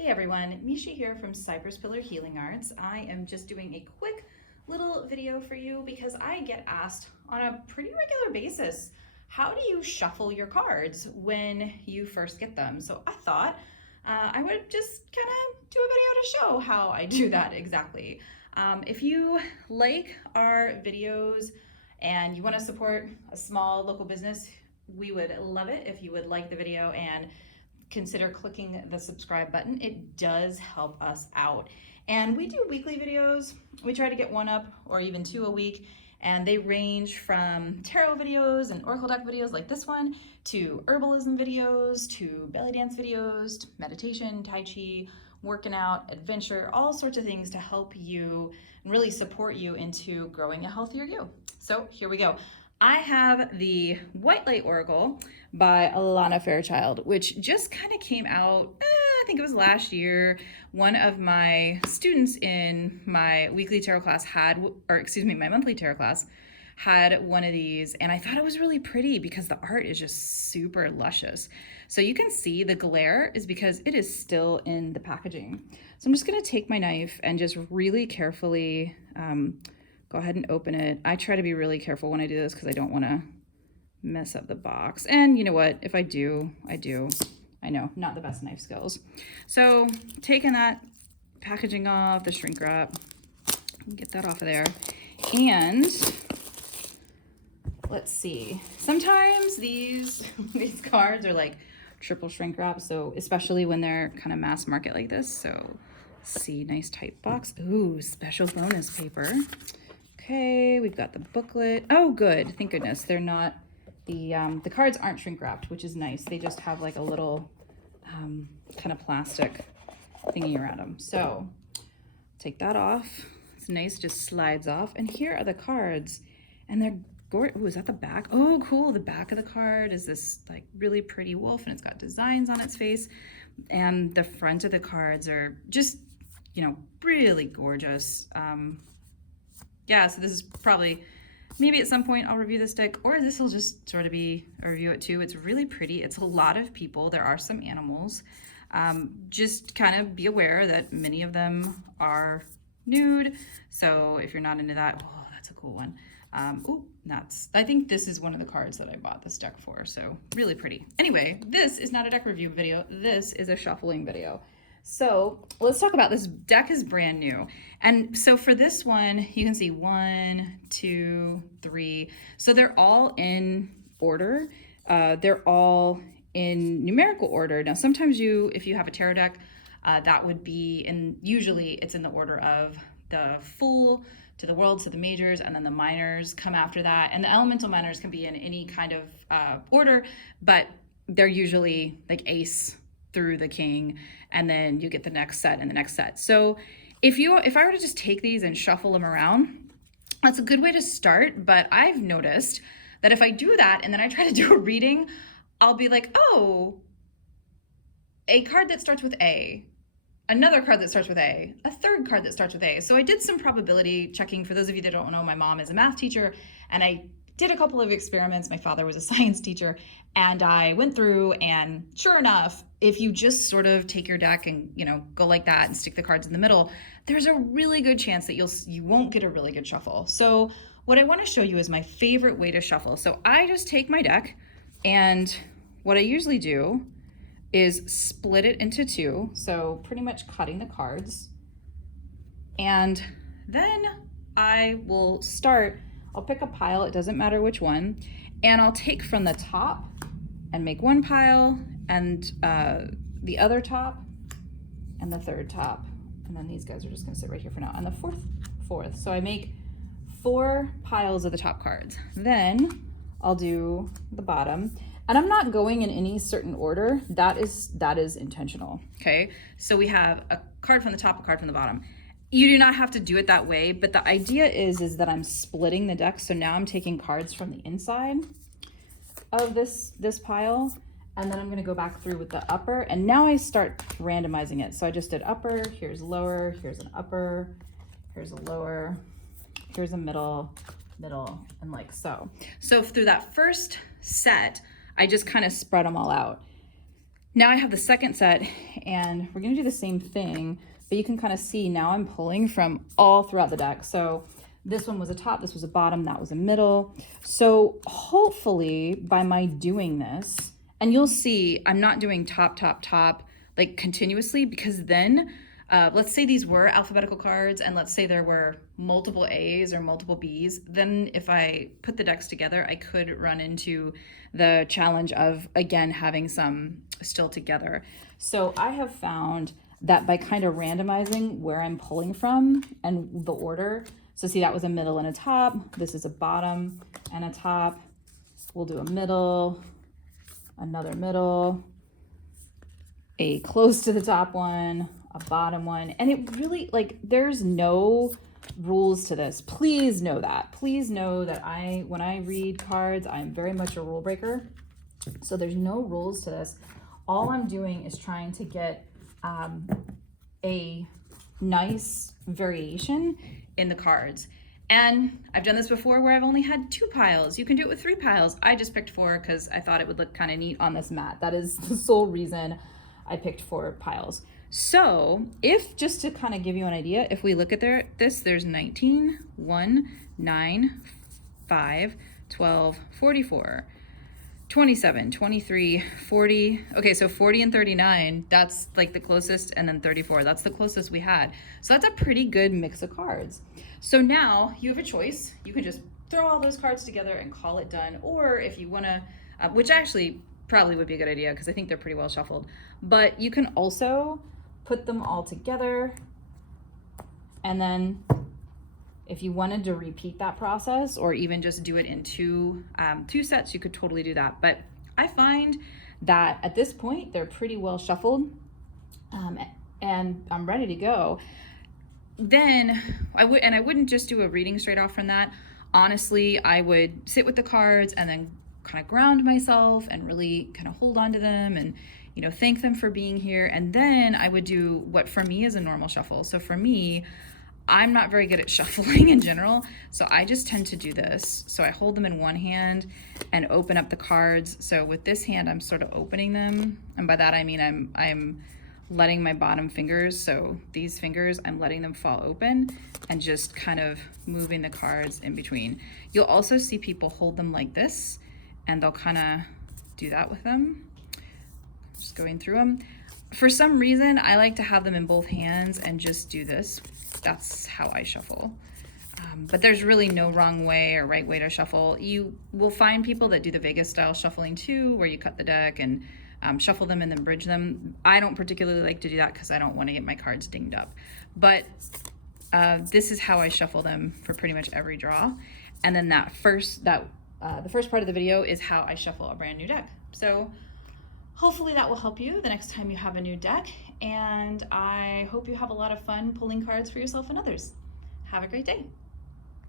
Hey everyone, Misha here from Cypress Pillar Healing Arts. I am just doing a quick little video for you because I get asked on a pretty regular basis, how do you shuffle your cards when you first get them? So I thought I would just kind of do a video to show how I do that exactly. If you like our videos and you want to support a small local business, we would love it if you would like the video and consider clicking the subscribe button. It does help us out. And we do weekly videos. We try to get one up or even two a week. And they range from tarot videos and oracle deck videos like this one, to herbalism videos, to belly dance videos, to meditation, tai chi, working out, adventure, all sorts of things to help you and really support you into growing a healthier you. So here we go. I have the White Light Oracle by Alana Fairchild, which just kind of came out, I think it was last year. One of my students in my weekly tarot class my monthly tarot class had one of these, and I thought it was really pretty because the art is just super luscious. So you can see the glare is because it is still in the packaging. So I'm just gonna take my knife and just really carefully go ahead and open it. I try to be really careful when I do this because I don't want to mess up the box. And you know what? If I do, I do. I know, not the best knife skills. So taking that packaging off, the shrink wrap, get that off of there. And let's see. Sometimes these cards are like triple shrink wrap. So especially when they're kind of mass market like this. So see, nice tight box. Ooh, special bonus paper. Okay, we've got the booklet. Oh, good. Thank goodness. They're not, the cards aren't shrink wrapped, which is nice. They just have like a little kind of plastic thingy around them. So take that off. It's nice, just slides off. And here are the cards. And they're gorgeous. Oh, is that the back? Oh, cool. The back of the card is this like really pretty wolf, and it's got designs on its face. And the front of the cards are just, you know, really gorgeous. Yeah, so this is probably, maybe at some point I'll review this deck, or this will just sort of be a review it too. It's really pretty. It's a lot of people. There are some animals. Just kind of be aware that many of them are nude. So if you're not into that, oh, that's a cool one. Ooh, nuts. I think this is one of the cards that I bought this deck for, so really pretty. Anyway, this is not a deck review video. This is a shuffling video. So let's talk about this. Deck is brand new. And so for this one, you can see 1, 2, 3. So they're all in order. They're all in numerical order. Now, sometimes if you have a tarot deck, that would be usually it's in the order of the Fool to the Worlds to the Majors, and then the Minors come after that. And the Elemental Minors can be in any kind of order, but they're usually like Ace through the King, and then you get the next set and the next set. So if I were to just take these and shuffle them around, that's a good way to start. But I've noticed that if I do that and then I try to do a reading, I'll be like, oh, a card that starts with A, another card that starts with A, a third card that starts with A. So I did some probability checking. For those of you that don't know, my mom is a math teacher, and I did a couple of experiments. My father was a science teacher, and I went through, and sure enough, if you just sort of take your deck and, you know, go like that and stick the cards in the middle, there's a really good chance that you won't get a really good shuffle. So what I want to show you is my favorite way to shuffle. So I just take my deck, and what I usually do is split it into two. So pretty much cutting the cards. And then I will I'll pick a pile, it doesn't matter which one, and I'll take from the top and make one pile, and the other top, and the third top. And then these guys are just gonna sit right here for now. And the fourth. So I make 4 piles of the top cards. Then I'll do the bottom. And I'm not going in any certain order. That is intentional, okay? So we have a card from the top, a card from the bottom. You do not have to do it that way, but the idea is that I'm splitting the deck. So now I'm taking cards from the inside of this pile, and then I'm gonna go back through with the upper, and now I start randomizing it. So I just did upper, here's lower, here's an upper, here's a lower, here's a middle, and like so. So through that first set, I just kind of spread them all out. Now I have the second set, and we're gonna do the same thing, but you can kind of see now I'm pulling from all throughout the deck. So this one was a top, this was a bottom, that was a middle. So hopefully by my doing this, and you'll see I'm not doing top, top, top like continuously, because then let's say these were alphabetical cards, and let's say there were multiple A's or multiple B's, then if I put the decks together, I could run into the challenge of, again, having some still together. So I have found that by kind of randomizing where I'm pulling from and the order, so see that was a middle and a top, this is a bottom and a top, we'll do a middle, another middle, a close to the top one, a bottom one, and it really, like, there's no rules to this. Please know that. Please know that when I read cards, I'm very much a rule breaker. So there's no rules to this. All I'm doing is trying to get a nice variation in the cards. And I've done this before where I've only had 2 piles. You can do it with 3 piles. I just picked 4 because I thought it would look kind of neat on this mat. That is the sole reason I picked 4 piles. So if, just to kind of give you an idea, if we look at there's 19, 1, 9, 5, 12, 44, 27, 23, 40. Okay, so 40 and 39, that's like the closest, and then 34, that's the closest we had. So that's a pretty good mix of cards. So now you have a choice. You can just throw all those cards together and call it done, or if you wanna, which actually probably would be a good idea because I think they're pretty well shuffled, but you can also put them all together, and then if you wanted to repeat that process or even just do it in two sets, you could totally do that. But I find that at this point, they're pretty well shuffled, and I'm ready to go. Then I wouldn't just do a reading straight off from that. Honestly, I would sit with the cards and then kind of ground myself and really kind of hold on to them and, you know, thank them for being here. And then I would do what for me is a normal shuffle. So for me, I'm not very good at shuffling in general, so I just tend to do this. So I hold them in one hand and open up the cards. So with this hand, I'm sort of opening them, and by that I mean I'm letting my bottom fingers, so these fingers, I'm letting them fall open and just kind of moving the cards in between. You'll also see people hold them like this, and they'll kind of do that with them. Just going through them. For some reason, I like to have them in both hands and just do this. That's how I shuffle. But there's really no wrong way or right way to shuffle. You will find people that do the Vegas style shuffling too, where you cut the deck and shuffle them and then bridge them. I don't particularly like to do that because I don't want to get my cards dinged up. But this is how I shuffle them for pretty much every draw. And then the first part of the video is how I shuffle a brand new deck. So hopefully that will help you the next time you have a new deck, and I hope you have a lot of fun pulling cards for yourself and others. Have a great day.